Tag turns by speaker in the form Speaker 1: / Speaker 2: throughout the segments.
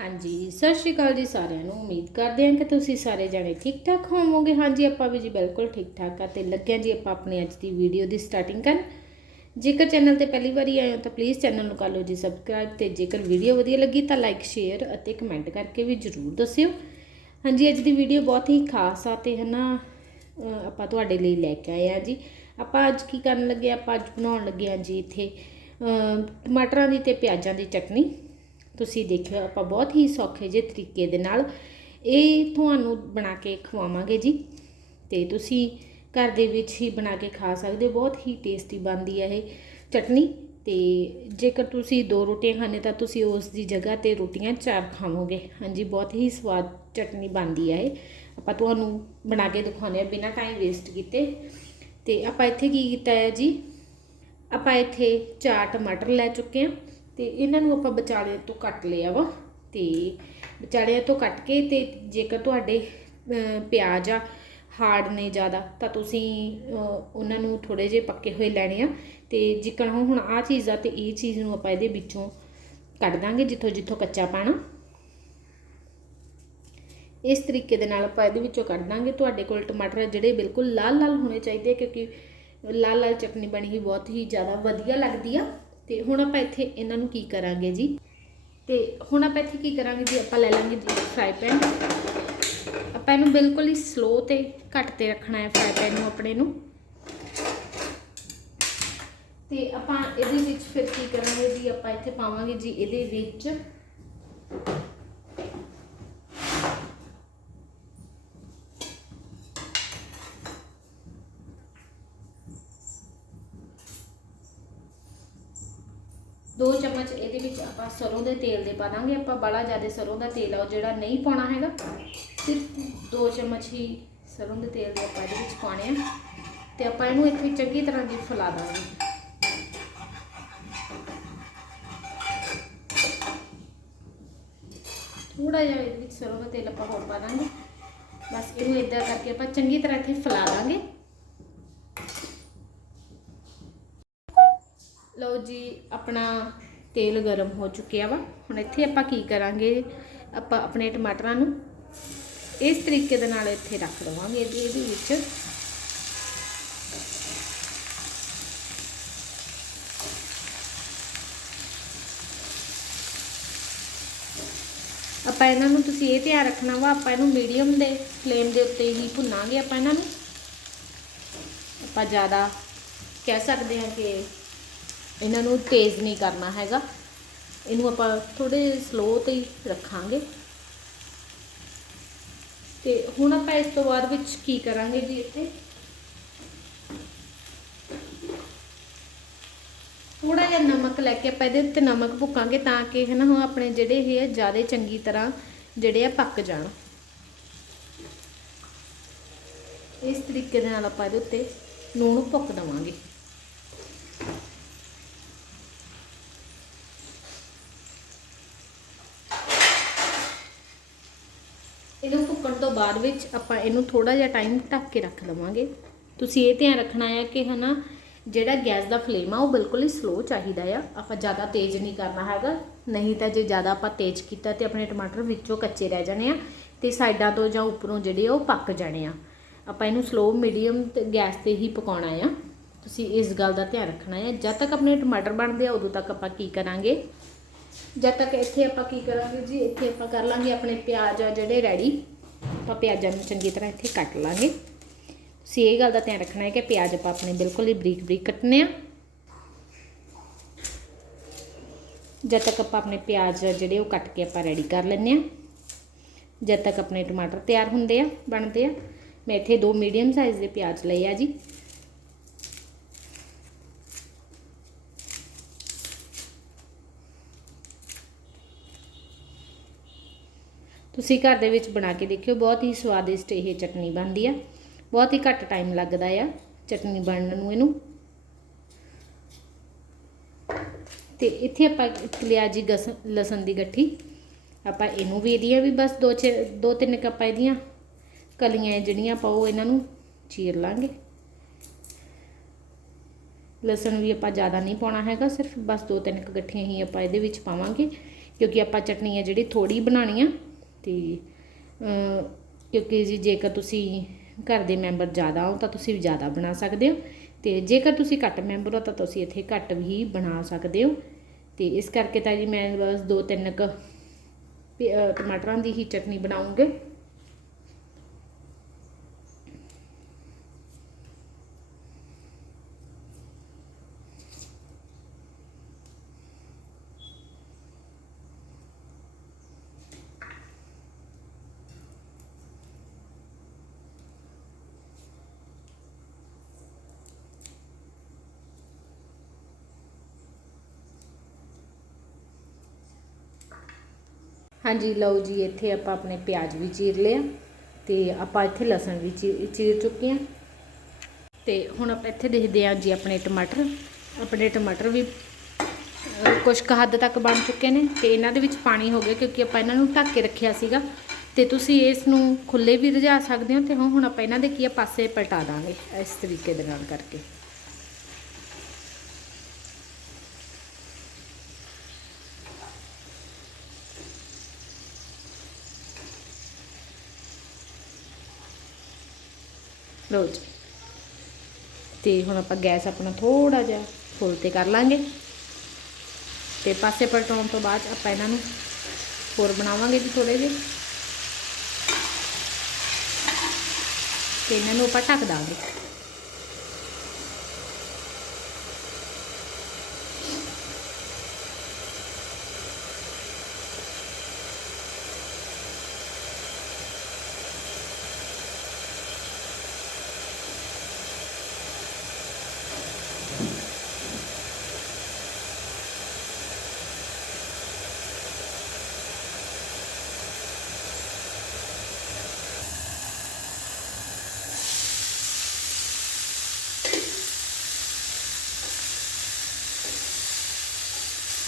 Speaker 1: ਹਾਂਜੀ, ਸਤਿ ਸ਼੍ਰੀ ਅਕਾਲ ਜੀ ਸਾਰਿਆਂ ਨੂੰ। ਉਮੀਦ ਕਰਦੇ ਹਾਂ ਕਿ ਤੁਸੀਂ ਸਾਰੇ ਜਣੇ ਠੀਕ ਠਾਕ ਹੋਵੋਗੇ। ਹਾਂਜੀ, ਆਪਾਂ ਵੀ ਜੀ ਬਿਲਕੁਲ ਠੀਕ ਠਾਕ ਆ ਤੇ ਲੱਗਿਆ ਜੀ ਆਪਾਂ ਆਪਣੀ ਅੱਜ ਦੀ ਵੀਡੀਓ ਦੀ ਸਟਾਰਟਿੰਗ ਕਰਨ। ਜੇਕਰ ਚੈਨਲ ਤੇ ਪਹਿਲੀ ਵਾਰੀ ਆਏ ਹੋ ਤਾਂ ਪਲੀਜ਼ ਚੈਨਲ ਨੂੰ ਕਰ ਲਓ ਜੀ ਸਬਸਕ੍ਰਾਈਬ ਤੇ ਜੇਕਰ ਵੀਡੀਓ ਵਧੀਆ ਲੱਗੀ ਤਾਂ ਲਾਈਕ ਸ਼ੇਅਰ ਅਤੇ ਕਮੈਂਟ ਕਰਕੇ ਵੀ ਜਰੂਰ ਦੱਸਿਓ। ਹਾਂਜੀ, ਅੱਜ ਦੀ ਵੀਡੀਓ ਬਹੁਤ ਹੀ ਖਾਸ ਆ ਤੇ ਹਨਾ, ਅਹ ਆਪਾਂ ਤੁਹਾਡੇ ਲਈ ਲੈ ਕੇ ਆਏ ਆ ਜੀ। ਆਪਾਂ ਅੱਜ ਕੀ ਕਰਨ ਲੱਗੇ ਆਪਾਂ ਅੱਜ ਬਣਾਉਣ ਲੱਗੇ ਆ ਜੀ ਇੱਥੇ ਟਮਾਟਰਾਂ ਦੀ ਤੇ ਪਿਆਜ਼ਾਂ ਦੀ ਚਟਨੀ। ਤੁਸੀਂ ਦੇਖਿਓ, ਆਪਾਂ ਬਹੁਤ ਹੀ ਸੌਖੇ ਜਿਹੇ ਤਰੀਕੇ ਦੇ ਨਾਲ ਇਹ ਤੁਹਾਨੂੰ ਬਣਾ ਕੇ ਖਵਾਵਾਂਗੇ ਜੀ। ਤੇ ਤੁਸੀਂ ਘਰ ਦੇ ਵਿੱਚ ਹੀ ਬਣਾ ਕੇ ਖਾ ਸਕਦੇ ਹੋ, ਬਹੁਤ ਹੀ ਟੇਸਟੀ ਬਣਦੀ ਹੈ ਇਹ ਚਟਨੀ। ਤੇ ਜੇਕਰ ਤੁਸੀਂ ਦੋ ਰੋਟੀਆਂ ਖਾਣੇ ਤਾਂ ਤੁਸੀਂ ਉਸ ਦੀ ਜਗ੍ਹਾ ਤੇ ਰੋਟੀਆਂ ਚਾਰ ਖਾਵੋਗੇ। ਹਾਂਜੀ, ਬਹੁਤ ਹੀ ਸਵਾਦ ਚਟਨੀ ਬਣਦੀ ਹੈ ਇਹ। ਆਪਾਂ ਤੁਹਾਨੂੰ ਬਣਾ ਕੇ ਦਿਖਾਉਂਦੇ ਆ ਬਿਨਾਂ ਟਾਈਮ ਵੇਸਟ ਕੀਤੇ। ਤੇ ਆਪਾਂ ਇੱਥੇ ਕੀ ਕੀਤਾ ਹੈ ਜੀ? ਆਪਾਂ ਇੱਥੇ ਚਾਰ ਟਮਾਟਰ ਲੈ ਚੁੱਕੇ ਹਾਂ। ਤੇ ਇਹਨਾਂ ਨੂੰ ਆਪਾਂ ਵਿਚਾਲੇ ਤੋਂ ਕੱਟ ਲਿਆ ਵਾ ਤੇ ਵਿਚਾਲਿਆਂ ਤੋਂ ਕੱਟ ਕੇ ਤੇ ਜੇਕਰ ਤੁਹਾਡੇ ਪਿਆਜ਼ ਆ ਹਾਰਡ ਨੇ ਜ਼ਿਆਦਾ, ਤਾਂ ਤੁਸੀਂ ਉਹਨਾਂ ਨੂੰ ਥੋੜੇ ਜਿਹੇ ਪੱਕੇ ਹੋਏ ਲੈਣੇ ਆ ਤੇ ਜਿੱਕਣ ਹੁਣ ਆਹ ਚੀਜ਼ ਆ ਤੇ ਇਹ ਚੀਜ਼ ਨੂੰ ਆਪਾਂ ਇਹਦੇ ਵਿੱਚੋਂ ਕੱਢ ਦਾਂਗੇ ਜਿੱਥੋਂ ਜਿੱਥੋਂ ਕੱਚਾ ਪਾਣਾ। ਇਸ ਤਰੀਕੇ ਦੇ ਨਾਲ ਆਪਾਂ ਇਹਦੇ ਵਿੱਚੋਂ ਕੱਢ ਦਾਂਗੇ। ਤੁਹਾਡੇ ਕੋਲ ਟਮਾਟਰ ਜਿਹੜੇ ਬਿਲਕੁਲ ਲਾਲ ਲਾਲ ਹੋਣੇ ਚਾਹੀਦੇ ਆ ਕਿਉਂਕਿ ਲਾਲ ਲਾਲ ਚਟਨੀ ਬਣੀ ਹੀ ਬਹੁਤ ਹੀ ਜ਼ਿਆਦਾ ਵਧੀਆ ਲੱਗਦੀ ਆ। ਤੇ ਹੁਣ ਆਪਾਂ ਇੱਥੇ ਇਹਨਾਂ ਨੂੰ ਕੀ ਕਰਾਂਗੇ ਜੀ? ਤੇ ਹੁਣ ਆਪਾਂ ਇੱਥੇ ਕੀ ਕਰਾਂਗੇ ਜੀ? ਆਪਾਂ ਲੈ ਲਾਂਗੇ ਜੀ ਫਰਾਈ ਪੈਨ ਆਪਾਂ ਇਹਨੂੰ ਬਿਲਕੁਲ ਹੀ ਸਲੋ ਤੇ ਘੱਟ ਤੇ ਰੱਖਣਾ ਹੈ ਫਰਾਈ ਪੈਨ ਨੂੰ ਆਪਣੇ ਨੂੰ। ਤੇ ਆਪਾਂ ਇਹਦੇ ਵਿੱਚ ਫਿਰ ਕੀ ਕਰਾਂਗੇ ਜੀ? ਆਪਾਂ ਇੱਥੇ ਪਾਵਾਂਗੇ ਜੀ ਇਹਦੇ ਵਿੱਚ ਦੋ ਚਮਚ ਇਹਦੇ ਵਿੱਚ ਆਪਾਂ ਸਰੋਂ ਦੇ ਤੇਲ ਦੇ ਪਾ ਦਾਂਗੇ। ਆਪਾਂ ਬੜਾ ਜ਼ਿਆਦਾ ਸਰੋਂ ਦਾ ਤੇਲ ਆ, ਉਹ ਜਿਹੜਾ ਨਹੀਂ ਪਾਉਣਾ ਹੈਗਾ, ਸਿਰਫ ਦੋ ਚਮਚ ਹੀ ਸਰੋਂ ਦੇ ਤੇਲ ਦੇ ਆਪਾਂ ਇਹਦੇ ਵਿੱਚ ਪਾਉਣੇ ਆ। ਤੇ ਆਪਾਂ ਇਹਨੂੰ ਇੱਥੇ ਚੰਗੀ ਤਰ੍ਹਾਂ ਦੀ ਫੈਲਾ ਦਾਂਗੇ। ਥੋੜਾ ਜਿਹਾ ਇਹਦੇ ਵਿੱਚ ਸਰੋਂ ਦਾ ਤੇਲ ਆਪਾਂ ਹੋਰ ਪਾ ਦਾਂਗੇ। ਬਸ ਇਹਨੂੰ ਇਦਾਂ ਕਰਕੇ ਆਪਾਂ ਚੰਗੀ ਤਰ੍ਹਾਂ ਇੱਥੇ ਫੈਲਾ ਦਾਂਗੇ। ਜੀ, ਆਪਣਾ ਤੇਲ ਗਰਮ ਹੋ ਚੁੱਕਿਆ ਵਾ। ਹੁਣ ਇੱਥੇ ਆਪਾਂ ਕੀ ਕਰਾਂਗੇ? ਆਪਾਂ ਆਪਣੇ ਟਮਾਟਰਾਂ ਨੂੰ ਇਸ ਤਰੀਕੇ ਦੇ ਨਾਲ ਇੱਥੇ ਰੱਖ ਦਵਾਂਗੇ ਇਹਦੇ ਇਹਦੇ ਵਿੱਚ। ਆਪਾਂ ਇਹਨਾਂ ਨੂੰ, ਤੁਸੀਂ ਇਹ ਧਿਆਨ ਰੱਖਣਾ ਵਾ, ਆਪਾਂ ਇਹਨੂੰ ਮੀਡੀਅਮ ਦੇ ਫਲੇਮ ਦੇ ਉੱਤੇ ਹੀ ਭੁੰਨਾਂਗੇ ਆਪਾਂ ਇਹਨਾਂ ਨੂੰ। ਆਪਾਂ ਜ਼ਿਆਦਾ ਕਹਿ ਸਕਦੇ ਹਾਂ ਕਿ ਇਹਨਾਂ ਨੂੰ ਤੇਜ਼ ਨਹੀਂ ਕਰਨਾ ਹੈਗਾ। ਇਹਨੂੰ ਆਪਾਂ ਥੋੜੇ ਸਲੋ ਤੇ ਹੀ ਰੱਖਾਂਗੇ। ਤੇ ਹੁਣ ਆਪਾਂ ਇਸ ਤੋਂ ਬਾਅਦ ਵਿੱਚ ਕੀ ਕਰਾਂਗੇ ਜੀ ਇੱਥੇ? ਥੋੜਾ ਜਿਹਾ ਨਮਕ ਲੈ ਕੇ ਆਪਾਂ ਇਹਦੇ ਉੱਤੇ ਨਮਕ ਭੁੱਕਾਂਗੇ ਤਾਂ ਕਿ ਹੈ ਨਾ ਉਹ ਆਪਣੇ ਜਿਹੜੇ ਇਹ ਆ ਜ਼ਿਆਦਾ ਚੰਗੀ ਤਰ੍ਹਾਂ ਜਿਹੜੇ ਆ ਪੱਕ ਜਾਣ। ਇਸ ਤਰੀਕੇ ਦੇ ਨਾਲ ਆਪਾਂ ਇਹਦੇ ਉੱਤੇ ਲੂਣ ਭੁੱਕ ਦਵਾਂਗੇ ਇਹਨੂੰ ਭੁੱਕਣ ਤੋਂ ਬਾਅਦ ਵਿੱਚ ਆਪਾਂ ਇਹਨੂੰ ਥੋੜਾ ਜਿਹਾ ਟਾਈਮ ਢੱਕ ਕੇ ਰੱਖ ਲਵਾਂਗੇ। ਤੁਸੀਂ ਇਹ ਧਿਆਨ ਰੱਖਣਾ ਹੈ ਕਿ ਹਨਾ, ਜਿਹੜਾ ਗੈਸ ਦਾ ਫਲੇਮ ਆ, ਉਹ ਬਿਲਕੁਲ ਹੀ ਸਲੋ ਚਾਹੀਦਾ ਆ। ਆਪਾਂ ਜ਼ਿਆਦਾ ਤੇਜ਼ ਨਹੀਂ ਕਰਨਾ ਹੈਗਾ। ਨਹੀਂ ਤਾਂ ਜੇ ਜ਼ਿਆਦਾ ਆਪਾਂ ਤੇਜ਼ ਕੀਤਾ ਤੇ ਆਪਣੇ ਟਮਾਟਰ ਵਿੱਚੋਂ ਕੱਚੇ ਰਹਿ ਜਾਣੇ ਆ ਤੇ ਸਾਈਡਾਂ ਤੋਂ ਜਾਂ ਉੱਪਰੋਂ ਜਿਹੜੇ ਆ, ਉਹ ਪੱਕ ਜਾਣੇ ਆ। ਆਪਾਂ ਇਹਨੂੰ ਸਲੋ ਮੀਡੀਅਮ ਤੇ ਗੈਸ ਤੇ ਹੀ ਪਕਾਉਣਾ ਆ। ਤੁਸੀਂ ਇਸ ਗੱਲ ਦਾ ਧਿਆਨ ਰੱਖਣਾ ਹੈ ਜਦ ਤੱਕ ਆਪਣੇ ਟਮਾਟਰ ਬਣਦੇ ਆ, ਉਦੋਂ ਤੱਕ ਆਪਾਂ ਕੀ ਕਰਾਂਗੇ? ਜਦ ਤੱਕ ਇੱਥੇ ਆਪਾਂ ਕੀ ਕਰਾਂਗੇ ਜੀ? ਇੱਥੇ ਆਪਾਂ ਕਰ ਲਾਂਗੇ ਆਪਣੇ ਪਿਆਜ਼ ਆ ਜਿਹੜੇ ਰੈਡੀ ਆਪਾਂ ਪਿਆਜ਼ਾਂ ਨੂੰ ਚੰਗੀ ਤਰ੍ਹਾਂ ਇੱਥੇ ਕੱਟ ਲਾਂਗੇ। ਤੁਸੀਂ ਇਹ ਗੱਲ ਦਾ ਧਿਆਨ ਰੱਖਣਾ ਹੈ ਕਿ ਪਿਆਜ਼ ਆਪਾਂ ਆਪਣੇ ਬਿਲਕੁਲ ਹੀ ਬਰੀਕ ਬਰੀਕ ਕੱਟਨੇ ਆ। ਜਦ ਤੱਕ ਆਪਾਂ ਆਪਣੇ ਪਿਆਜ਼ ਜਿਹੜੇ ਉਹ ਕੱਟ ਕੇ ਆਪਾਂ ਰੈਡੀ ਕਰ ਲੈਂਦੇ ਆ। ਜਦ ਤੱਕ ਆਪਣੇ ਟਮਾਟਰ ਤਿਆਰ ਹੁੰਦੇ ਆ, ਬਣਦੇ ਆ। ਮੈਂ ਇੱਥੇ ਦੋ ਮੀਡੀਅਮ ਸਾਈਜ਼ ਦੇ ਪਿਆਜ਼ ਲਏ ਆ ਜੀ। ਤੁਸੀਂ ਘਰ ਦੇ ਵਿੱਚ ਬਣਾ ਕੇ ਦੇਖਿਓ, ਬਹੁਤ ਹੀ ਸਵਾਦਿਸ਼ਟ ਇਹ ਚਟਨੀ ਬਣਦੀ ਆ। ਬਹੁਤ ਹੀ ਘੱਟ ਟਾਈਮ ਲੱਗਦਾ ਆ ਚਟਨੀ ਬਣਨ ਨੂੰ ਇਹਨੂੰ। ਤੇ ਇੱਥੇ ਆਪਾਂ ਲਿਆ ਜੀ ਗਸ, ਲਸਣ ਦੀ ਗੱਠੀ। ਆਪਾਂ ਇਹਨੂੰ ਵੀ ਇਹਦੀਆਂ ਵੀ ਬਸ ਦੋ ਛੇ ਦੋ ਤਿੰਨ ਕੱਪ ਇਹਦੀਆਂ। ਕਲੀਆਂ ਜਿਹੜੀਆਂ ਆਪਾਂ ਉਹ ਇਹਨਾਂ ਨੂੰ, ਚੀਰ ਲਾਂਗੇ। ਲਸਣ ਵੀ ਆਪਾਂ ਜ਼ਿਆਦਾ ਨਹੀਂ ਪਾਉਣਾ ਹੈਗਾ, ਸਿਰਫ ਬਸ ਦੋ ਤਿੰਨ ਕੁ ਗੱਠੀਆਂ ਹੀ ਆਪਾਂ ਇਹਦੇ ਵਿੱਚ ਪਾਵਾਂਗੇ। ਕਿਉਂਕਿ ਆਪਾਂ ਚਟਨੀ ਹੈ ਜਿਹੜੀ ਥੋੜੀ ਬਣਾਣੀ ਆ ਤੇ ਕਿਉਂਕਿ ਜੀ ਜੇਕਰ ਤੁਸੀਂ ਘਰ ਦੇ ਮੈਂਬਰ ਜ਼ਿਆਦਾ ਹੋ ਤਾਂ ਤੁਸੀਂ ਵੀ ਜ਼ਿਆਦਾ ਬਣਾ ਸਕਦੇ ਹੋ ਅਤੇ ਜੇਕਰ ਤੁਸੀਂ ਘੱਟ ਮੈਂਬਰ ਹੋ ਤਾਂ ਤੁਸੀਂ ਇੱਥੇ ਘੱਟ ਵੀ ਬਣਾ ਸਕਦੇ ਹੋ। ਅਤੇ ਇਸ ਕਰਕੇ ਤਾਂ ਜੀ ਮੈਂ ਬਸ ਦੋ ਤਿੰਨ ਕ ਟਮਾਟਰਾਂ ਦੀ ਹੀ ਚਟਨੀ ਬਣਾਉਂਗੇ। ਹਾਂਜੀ ਲਓ ਜੀ ਇੱਥੇ ਆਪਾਂ ਆਪਣੇ ਪਿਆਜ਼ ਵੀ ਚੀਰ ਲਿਆ ਤੇ ਆਪਾਂ ਇੱਥੇ ਲਸਣ ਵੀ ਚੀ- ਚੀਰ ਚੁੱਕੇ ਹਾਂ ਤੇ ਹੁਣ ਆਪਾਂ ਇੱਥੇ ਦੇਖਦੇ ਹਾਂ ਜੀ ਆਪਣੇ ਟਮਾਟਰ। ਆਪਣੇ ਟਮਾਟਰ ਵੀ ਅਹ, ਕੁਛ ਕੁ ਹੱਦ ਤੱਕ ਬਣ ਚੁੱਕੇ ਨੇ ਤੇ ਇਹਨਾਂ ਦੇ ਵਿੱਚ ਪਾਣੀ ਹੋ ਗਿਆ ਕਿਉਂਕਿ ਆਪਾਂ ਇਹਨਾਂ ਨੂੰ ਢੱਕ ਕੇ ਰੱਖਿਆ ਸੀਗਾ। ਤੇ ਤੁਸੀਂ ਇਸ ਨੂੰ ਖੁੱਲੇ ਵੀ ਰਝਾ ਸਕਦੇ ਹੋ ਤੇ ਹੁਣ ਹੁਣ ਆਪਾਂ ਇਹਨਾਂ ਦੇ ਕੀ ਆ ਪਾਸੇ ਪਲਟਾ ਦਾਂਗੇ ਇਸ ਤਰੀਕੇ ਦੇ ਨਾਲ ਕਰਕੇ। ਲਓ ਜੀ। ਤੇ ਹੁਣ ਆਪਾਂ ਗੈਸ ਆਪਣਾ ਥੋੜਾ ਜਿਹਾ ਫੁੱਲ ਤੇ ਕਰ ਲਾਂਗੇ। ਤੇ ਪਾਸੇ ਪਲਟਾਉਣ ਤੋਂ ਬਾਅਦ ਆਪਾਂ ਇਹਨਾਂ ਨੂੰ ਹੋਰ ਬਣਾਵਾਂਗੇ ਜੀ ਥੋੜੇ ਜਿਹੇ। ਤੇ ਇਹਨਾਂ ਨੂੰ ਆਪਾਂ ਢੱਕ ਦਾਂਗੇ।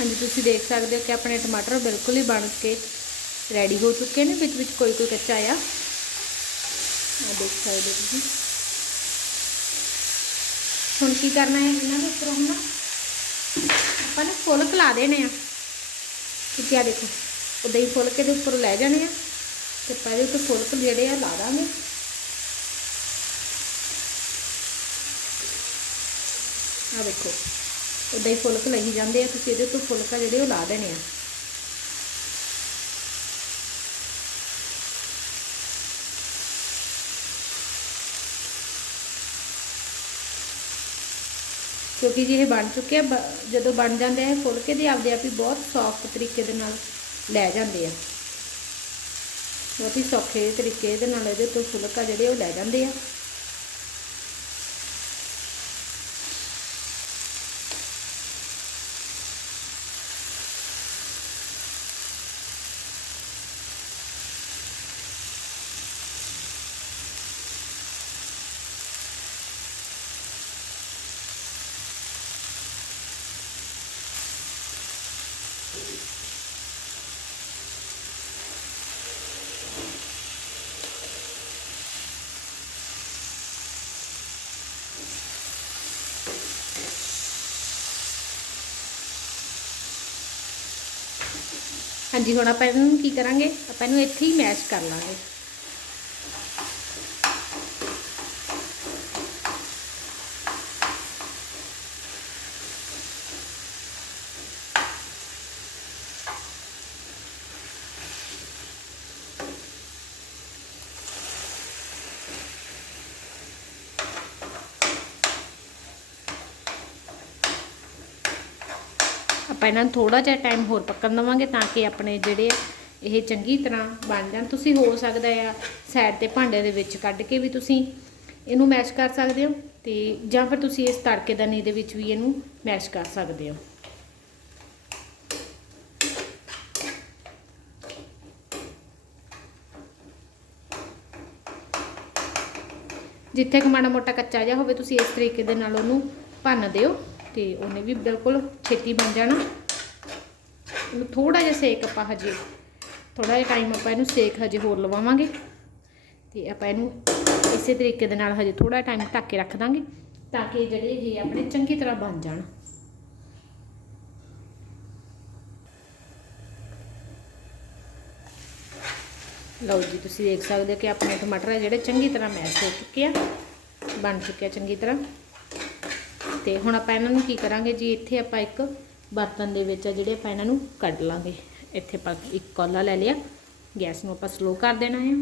Speaker 1: ਹਾਂਜੀ, ਤੁਸੀਂ ਦੇਖ ਸਕਦੇ ਹੋ ਕਿ ਆਪਣੇ ਟਮਾਟਰ ਬਿਲਕੁਲ ਹੀ ਬਣ ਕੇ ਰੈਡੀ ਹੋ ਚੁੱਕੇ ਨੇ, ਵਿੱਚ ਵਿੱਚ ਕੋਈ ਕੋਈ ਕੱਚਾ ਆ। ਆ ਦੇਖ ਸਕਦੇ ਹੋ ਤੁਸੀਂ। ਹੁਣ ਕੀ ਕਰਨਾ ਹੈ ਇਹਨਾਂ ਦੇ ਉੱਪਰ ਹੁਣ? ਨਾ ਆਪਾਂ ਨੇ ਫੁੱਲ ਲਾ ਦੇਣੇ ਆ। ਠੀਕ ਆ ਦੇਖੋ, ਉਦਾਂ ਹੀ ਫੁਲਕੇ ਦੇ ਉੱਪਰ ਲੈ ਜਾਣੇ ਆ। ਤੇ ਪਹਿਲੇ ਉੱਤੇ ਫੁਲਕ ਜਿਹੜੇ ਆ ਲਾ ਦਾਂਗੇ। ਆ ਦੇਖੋ। ਉਦਾਂ ਹੀ ਫੁਲਕ ਲਈ ਜਾਂਦੇ ਆ, ਤੁਸੀਂ ਇਹਦੇ ਉੱਤੇ ਫੁਲਕਾ ਜਿਹੜੇ ਉਹ ਲਾ ਦੇਣੇ ਆ। ਕਿਉਂਕਿ ਜੀ ਇਹ ਬਣ ਚੁੱਕੇ ਆ, ਬ- ਜਦੋਂ ਬਣ ਜਾਂਦੇ ਆ ਫੁਲਕੇ ਦੇ ਆਪਦੇ ਆਪ ਹੀ ਬਹੁਤ ਸੌਫਟ ਤਰੀਕੇ ਦੇ ਨਾਲ ਲੈ ਜਾਂਦੇ ਆ। ਬਹੁਤ ਹੀ ਸੌਖੇ ਤਰੀਕੇ ਦੇ ਨਾਲ ਇਹਦੇ ਤੋਂ ਫੁਲਕਾ ਜਿਹੜੇ ਉਹ ਲੈ ਜਾਂਦੇ ਆ। ਹਾਂਜੀ ਹੁਣ ਆਪਾਂ ਇਹਨੂੰ ਕੀ ਕਰਾਂਗੇ? ਆਪਾਂ ਇਹਨੂੰ ਇੱਥੇ ਹੀ ਮੈਸ਼ ਕਰ ਲਾਂਗੇ। ਆਪਾਂ ਇਹਨਾਂ ਨੂੰ ਥੋੜਾ ਜਿਹਾ ਟਾਈਮ ਹੋਰ ਪੱਕਣ ਦੇਵਾਂਗੇ ਤਾਂ ਕਿ ਆਪਣੇ ਜਿਹੜੇ ਆ ਇਹ ਚੰਗੀ ਤਰ੍ਹਾਂ ਬਣ ਜਾਣ। ਤੁਸੀਂ ਹੋ ਸਕਦਾ ਆ ਸਾਈਡ ਤੇ ਭਾਂਡੇ ਦੇ ਵਿੱਚ ਕੱਢ ਕੇ ਵੀ ਤੁਸੀਂ ਇਹਨੂੰ ਮੈਸ਼ ਕਰ ਸਕਦੇ ਹੋ ਤੇ ਜਾਂ ਫਿਰ ਤੁਸੀਂ ਇਸ ਤੜਕੇਦਾਨੀ ਦੇ ਵਿੱਚ ਵੀ ਇਹਨੂੰ ਮੈਸ਼ ਕਰ ਸਕਦੇ ਹੋ। ਜਿੱਥੇ ਕਿ ਮਾੜਾ ਮੋਟਾ ਕੱਚਾ ਜਿਹਾ ਹੋਵੇ, ਤੁਸੀਂ ਇਸ ਤਰੀਕੇ ਦੇ ਨਾਲ ਉਹਨੂੰ ਭੰਨ ਦਿਓ। ਤੇ ਉਹਨੇ ਵੀ ਬਿਲਕੁਲ ਛੇਤੀ ਬਣ ਜਾਣਾ। ਇਹਨੂੰ ਥੋੜਾ ਜਿਹਾ ਸੇਕ ਆਪਾਂ ਹਜੇ ਥੋੜਾ ਜਿਹਾ ਟਾਈਮ ਆਪਾਂ ਇਹਨੂੰ ਸੇਕ ਹਜੇ ਹੋਰ ਲਵਾਵਾਂਗੇ। ਤੇ ਆਪਾਂ ਇਹਨੂੰ ਇਸੇ ਤਰੀਕੇ ਦੇ ਨਾਲ ਹਜੇ ਥੋੜਾ ਟਾਈਮ ਢੱਕ ਕੇ ਰੱਖ ਦਾਂਗੇ ਤਾਂ ਕਿ ਜਿਹੜੇ ਇਹ ਆਪਣੇ ਚੰਗੀ ਤਰ੍ਹਾਂ ਬਣ ਜਾਣ। ਲਓ ਜੀ, ਤੁਸੀਂ ਦੇਖ ਸਕਦੇ ਹੋ ਕਿ ਆਪਣੇ ਟਮਾਟਰ ਜਿਹੜੇ ਚੰਗੀ ਤਰ੍ਹਾਂ ਮੈਸ਼ ਹੋ ਚੁੱਕੇ ਆ, ਬਣ ਚੁੱਕੇ ਆ ਚੰਗੀ ਤਰ੍ਹਾਂ। ਤੇ ਹੁਣ ਆਪਾਂ ਇਹਨਾਂ ਨੂੰ ਕੀ ਕਰਾਂਗੇ ਜੀ? ਇੱਥੇ ਆਪਾਂ ਇੱਕ ਬਰਤਨ ਦੇ ਵਿੱਚ ਆ ਜਿਹੜੇ ਆਪਾਂ ਇਹਨਾਂ ਨੂੰ ਕੱਢ ਲਾਂਗੇ। ਇੱਥੇ ਆਪਾਂ ਇੱਕ ਕੌਲਾ ਲੈ ਲਿਆ। ਗੈਸ ਨੂੰ ਆਪਾਂ ਸਲੋ ਕਰ ਦੇਣਾ ਹੈ।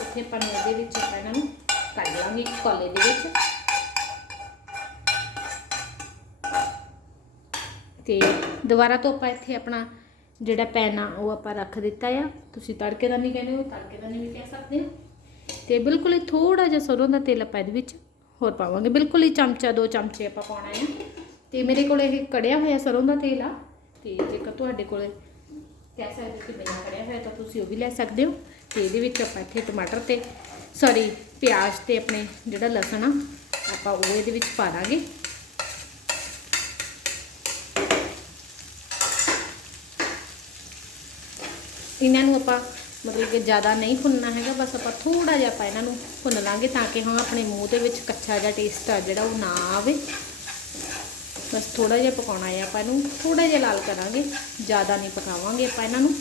Speaker 1: ਇੱਥੇ ਆਪਾਂ ਨੂੰ ਇਹਦੇ ਵਿੱਚ ਆਪਾਂ ਇਹਨਾਂ ਨੂੰ ਕੱਢ ਲਾਂਗੇ ਇੱਕ ਕੌਲੇ ਦੇ ਵਿੱਚ। ਤੇ ਦੁਬਾਰਾ ਤੋਂ ਆਪਾਂ ਇੱਥੇ ਆਪਣਾ ਜਿਹੜਾ ਪੈਨ ਆ, ਉਹ ਆਪਾਂ ਰੱਖ ਦਿੱਤਾ ਆ। ਤੁਸੀਂ ਤੜਕੇ ਦਾ ਨਹੀਂ ਕਹਿੰਦੇ ਹੋ, ਤੜਕੇ ਦਾ ਨਹੀਂ ਵੀ ਕਹਿ ਸਕਦੇ ਹੋ। ਤੇ ਬਿਲਕੁਲ ਹੀ ਥੋੜਾ ਜਿਹਾ ਸਰੋਂ ਦਾ ਤੇਲ ਆਪਾਂ ਇਹਦੇ ਵਿੱਚ ਹੋਰ ਪਾਵਾਂਗੇ। ਬਿਲਕੁਲ ਹੀ ਚਮਚਾ, ਦੋ ਚਮਚੇ ਆਪਾਂ ਪਾਉਣਾ ਹੈ ਤੇ ਮੇਰੇ ਕੋਲ ਇਹ ਕੜਿਆ ਹੋਇਆ ਸਰੋਂ ਦਾ ਤੇਲ ਆ। ਤੇ ਜੇਕਰ ਤੁਹਾਡੇ ਕੋਲ ਕਹਿ ਸਕਦੇ ਕਿ ਬਿਨਾਂ ਕੜਿਆ ਹੋਇਆ, ਤਾਂ ਤੁਸੀਂ ਉਹ ਵੀ ਲੈ ਸਕਦੇ ਹੋ। ਤੇ ਇਹਦੇ ਵਿੱਚ ਆਪਾਂ ਇੱਥੇ ਟਮਾਟਰ ਤੇ ਸੌਰੀ ਪਿਆਜ਼ ਤੇ ਆਪਣੇ ਜਿਹੜਾ ਲਸਣ ਆ, ਆਪਾਂ ਉਹ ਇਹਦੇ ਵਿੱਚ ਪਾ ਦਾਂਗੇ। ਇਹਨਾਂ ਨੂੰ ਆਪਾਂ ਮਤਲਬ ਕਿ ਜ਼ਿਆਦਾ ਨਹੀਂ ਭੁੰਨਣਾ ਹੈਗਾ, ਬਸ ਆਪਾਂ ਥੋੜਾ ਜਿਹਾ ਆਪਾਂ ਇਹਨਾਂ ਨੂੰ ਭੁੰਨ ਲਾਂਗੇ ਤਾਂ ਕਿ ਹੁਣ ਆਪਣੇ ਮੂੰਹ ਦੇ ਵਿੱਚ ਕੱਚਾ ਜਿਹਾ ਟੇਸਟ ਆ ਜਿਹੜਾ ਉਹ ਨਾ ਆਵੇ। ਬਸ ਥੋੜਾ ਜਿਹਾ ਪਕਾਉਣਾ ਹੈ ਆਪਾਂ ਇਹਨੂੰ ਥੋੜਾ ਜਿਹਾ ਲਾਲ ਕਰਾਂਗੇ, ਜ਼ਿਆਦਾ ਨਹੀਂ ਪਕਾਵਾਂਗੇ ਆਪਾਂ ਇਹਨਾਂ ਨੂੰ।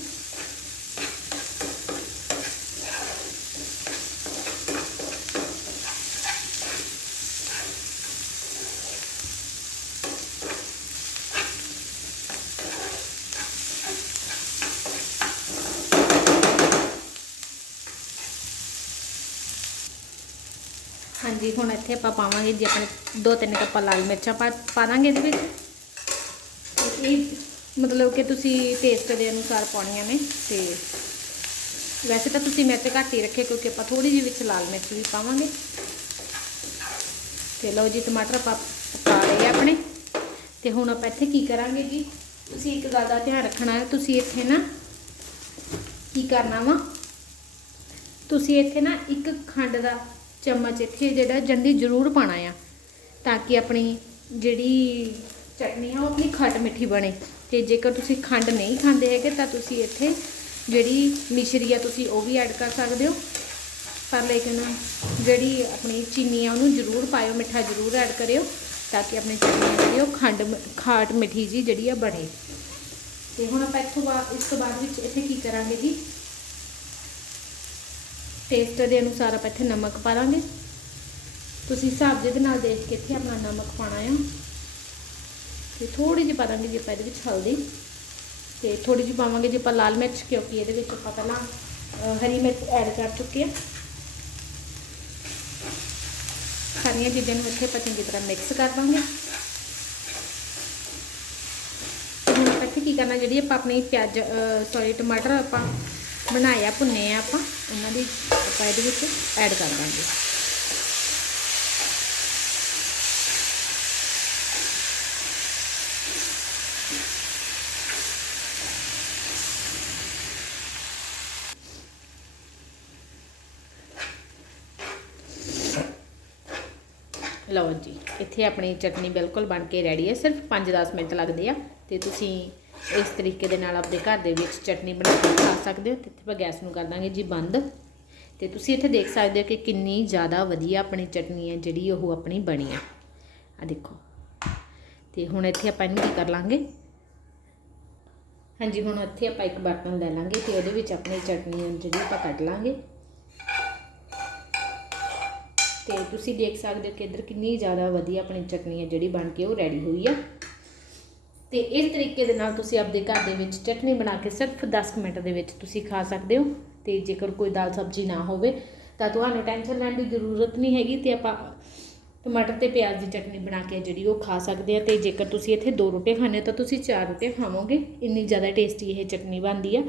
Speaker 1: ਹਾਂਜੀ, ਹੁਣ ਇੱਥੇ ਆਪਾਂ ਪਾਵਾਂਗੇ ਜੀ, ਆਪਣੇ ਦੋ ਤਿੰਨ ਕੱਪਾਂ ਲਾਲ ਮਿਰਚਾਂ ਪਾ ਪਾ ਦਾਂਗੇ ਇਹਦੇ ਵਿੱਚ। ਇਹ ਮਤਲਬ ਕਿ ਤੁਸੀਂ ਟੇਸਟ ਦੇ ਅਨੁਸਾਰ ਪਾਉਣੀਆਂ ਨੇ ਤੇ ਵੈਸੇ ਤਾਂ ਤੁਸੀਂ ਮਿਰਚ ਘੱਟ ਹੀ ਰੱਖੇ, ਕਿਉਂਕਿ ਆਪਾਂ ਥੋੜੀ ਜਿਹੀ ਵਿੱਚ ਲਾਲ ਮਿਰਚ ਵੀ ਪਾਵਾਂਗੇ। ਤੇ ਲਓ ਜੀ, ਟਮਾਟਰ ਪਾ ਪਾ ਲਏ ਆਪਣੇ। ਤੇ ਹੁਣ ਆਪਾਂ ਇੱਥੇ ਕੀ ਕਰਾਂਗੇ ਜੀ? ਤੁਸੀਂ ਇੱਕ ਗੱਲ ਦਾ ਧਿਆਨ ਰੱਖਣਾ ਹੈ, ਤੁਸੀਂ ਇੱਥੇ ਨਾ ਕੀ ਕਰਨਾ ਵਾ? ਤੁਸੀਂ ਇੱਥੇ ਨਾ ਇੱਕ ਖੰਡ ਦਾ ਚਮਚ ਇੱਥੇ ਜਿਹੜਾ ਜੰਡੀ ਜ਼ਰੂਰ ਪਾਣਾ ਆ, ਤਾਂ ਕਿ ਆਪਣੀ ਜਿਹੜੀ ਚਟਨੀ ਆ, ਉਹ ਆਪਣੀ ਖੱਟ ਮਿੱਠੀ ਬਣੇ। ਤੇ ਜੇਕਰ ਤੁਸੀਂ ਖੰਡ ਨਹੀਂ ਖਾਂਦੇ ਹੈਗੇ, ਤਾਂ ਤੁਸੀਂ ਇੱਥੇ ਜਿਹੜੀ ਮਿਸ਼ਰੀ ਆ, ਤੁਸੀਂ ਉਹ ਵੀ ਐਡ ਕਰ ਸਕਦੇ ਹੋ। ਪਰ ਲੇਕਿਨ ਜਿਹੜੀ ਆਪਣੀ ਚੀਨੀ ਆ, ਉਹਨੂੰ ਜ਼ਰੂਰ ਪਾਇਓ, ਮਿੱਠਾ ਜ਼ਰੂਰ ਐਡ ਕਰਿਓ, ਤਾਂ ਕਿ ਆਪਣੀ ਚਟਨੀ ਜਿਹੜੀ ਉਹ ਖੰਡ ਮ- ਖਾਟ ਮਿੱਠੀ ਜੀ ਜਿਹੜੀ ਆ ਬਣੇ। ਤੇ ਹੁਣ ਆਪਾਂ ਇੱਥੋਂ ਬਾਅਦ ਇਸ ਤੋਂ ਬਾਅਦ ਵਿੱਚ ਇੱਥੇ ਕੀ ਕਰਾਂਗੇ ਜੀ? ਟੇਸਟ ਦੇ ਅਨੁਸਾਰ ਆਪਾਂ ਇੱਥੇ ਨਮਕ ਪਾ ਦਾਂਗੇ ਤੁਸੀਂ ਹਿਸਾਬ ਦੇ ਨਾਲ ਦੇਖ ਕੇ ਇੱਥੇ ਆਪਣਾ ਨਮਕ ਪਾਣਾ ਆ। ਤੇ ਥੋੜੀ ਜਿਹੀ ਪਾ ਦਾਂਗੇ ਜੀ ਆਪਾਂ ਇਹਦੇ ਵਿੱਚ ਹਲਦੀ। ਤੇ ਥੋੜੀ ਜਿਹੀ ਪਾਵਾਂਗੇ ਜੀ ਆਪਾਂ ਲਾਲ ਮਿਰਚ, ਕਿਉਂਕਿ ਇਹਦੇ ਵਿੱਚ ਆਪਾਂ ਪਹਿਲਾਂ ਹਰੀ ਮਿਰਚ ਐਡ ਕਰ ਚੁੱਕੇ ਆ। ਸਾਰੀਆਂ ਚੀਜ਼ਾਂ ਨੂੰ ਇੱਥੇ ਆਪਾਂ ਚੰਗੀ ਤਰ੍ਹਾਂ ਮਿਕਸ ਕਰ ਦਾਂਗੇ। ਤੇ ਹੁਣ ਇੱਥੇ ਕੀ ਕਰਨਾ, ਜਿਹੜੀ ਆਪਾਂ ਆਪਣੀ ਪਿਆਜ਼ ਸੌਰੀ ਟਮਾਟਰ ਆਪਾਂ ਬਣਾਇਆ ਭੁੰਨੇ ਆ ਆਪਾਂ, ਉਹਨਾਂ ਦੀ ਆਪਾਂ ਇਹਦੇ ਵਿੱਚ ਐਡ ਕਰ ਦਾਂਗੇ। ਲਓ ਜੀ, ਇੱਥੇ ਆਪਣੀ ਚਟਨੀ ਬਿਲਕੁਲ ਬਣ ਕੇ ਰੈਡੀ ਹੈ, ਸਿਰਫ 5-10 ਮਿੰਟ ਲੱਗਦੇ ਆ, ਤੇ ਤੁਸੀਂ ਇਸ ਤਰੀਕੇ ਦੇ ਨਾਲ ਆਪਣੇ ਘਰ ਦੇ ਵਿੱਚ ਚਟਨੀ ਬਣਾ ਕੇ ਖਾ ਸਕਦੇ ਹੋ, ਤੇ ਇੱਥੇ ਆਪਾਂ ਗੈਸ ਨੂੰ ਕਰ ਦਾਂਗੇ ਜੀ ਬੰਦ। ਤੇ ਤੁਸੀਂ ਇੱਥੇ ਦੇਖ ਸਕਦੇ ਹੋ ਕਿ ਕਿੰਨੀ ਜ਼ਿਆਦਾ ਵਧੀਆ ਆਪਣੀ ਚਟਨੀ ਹੈ, ਜਿਹੜੀ ਉਹ ਆਪਣੀ ਬਣੀ ਆ ਆ ਦੇਖੋ। ਤੇ ਹੁਣ ਇੱਥੇ ਆਪਾਂ ਇਹਨੂੰ ਕੀ ਕਰ ਲਾਂਗੇ? ਹਾਂਜੀ, ਹੁਣ ਇੱਥੇ ਆਪਾਂ ਇੱਕ ਬਰਤਨ ਲੈ ਲਾਂਗੇ ਤੇ ਉਹਦੇ ਵਿੱਚ ਆਪਣੀ ਚਟਨੀ ਜਿਹੜੀ ਆਪਾਂ ਕੱਢ ਲਾਂਗੇ। ਤੇ ਤੁਸੀਂ ਦੇਖ ਸਕਦੇ ਹੋ ਕਿ ਇੱਧਰ ਕਿੰਨੀ ਜ਼ਿਆਦਾ ਵਧੀਆ ਆਪਣੀ ਚਟਨੀ ਹੈ, ਜਿਹੜੀ ਬਣ ਕੇ ਉਹ ਰੈਡੀ ਹੋਈ ਆ ਤੇ ਇਸ ਤਰੀਕੇ ਦੇ ਨਾਲ ਤੁਸੀਂ ਆਪਦੇ ਘਰ ਦੇ ਵਿੱਚ ਚਟਨੀ ਬਣਾ ਕੇ ਸਿਰਫ 10 ਮਿੰਟ ਦੇ ਵਿੱਚ ਤੁਸੀਂ ਖਾ ਸਕਦੇ ਹੋ ਤੇ ਜੇਕਰ ਕੋਈ ਦਾਲ ਸਬਜ਼ੀ ਨਾ ਹੋਵੇ ਤਾਂ ਤੁਹਾਨੂੰ ਟੈਨਸ਼ਨ ਲੈਣ ਦੀ ਜ਼ਰੂਰਤ ਨਹੀਂ ਹੈਗੀ ਤੇ ਆਪਾਂ ਟਮਾਟਰ ਤੇ ਪਿਆਜ਼ ਦੀ ਚਟਨੀ ਬਣਾ ਕੇ ਜਿਹੜੀ ਉਹ ਖਾ ਸਕਦੇ ਆ ਤੇ ਜੇਕਰ ਤੁਸੀਂ ਇੱਥੇ ਦੋ ਰੋਟੀਆਂ ਖਾਣੇ ਤਾਂ ਤੁਸੀਂ ਚਾਰ ਰੋਟੇ ਖਾਵੋਗੇ। ਇੰਨੀ ਜ਼ਿਆਦਾ ਟੇਸਟੀ ਇਹ ਚਟਨੀ ਬਣਦੀ ਆ।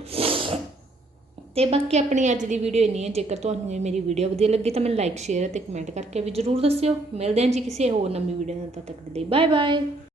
Speaker 1: ਤੇ ਬਾਕੀ ਆਪਣੀ ਅੱਜ ਦੀ ਵੀਡੀਓ ਇੰਨੀ ਹੈ, ਜੇਕਰ ਤੁਹਾਨੂੰ ਇਹ ਮੇਰੀ ਵੀਡੀਓ ਵਧੀਆ ਲੱਗੀ ਤਾਂ ਮੈਨੂੰ ਲਾਈਕ ਸ਼ੇਅਰ ਅਤੇ ਕਮੈਂਟ ਕਰਕੇ ਵੀ ਜਰੂਰ ਦੱਸਿਓ। ਮਿਲਦੇ ਹਾਂ ਜੀ ਕਿਸੇ ਹੋਰ ਨਵੀਂ ਵੀਡੀਓ ਨਾਲ, ਤਦ ਤੱਕ ਦੇ ਲਈ ਬਾਏ ਬਾਏ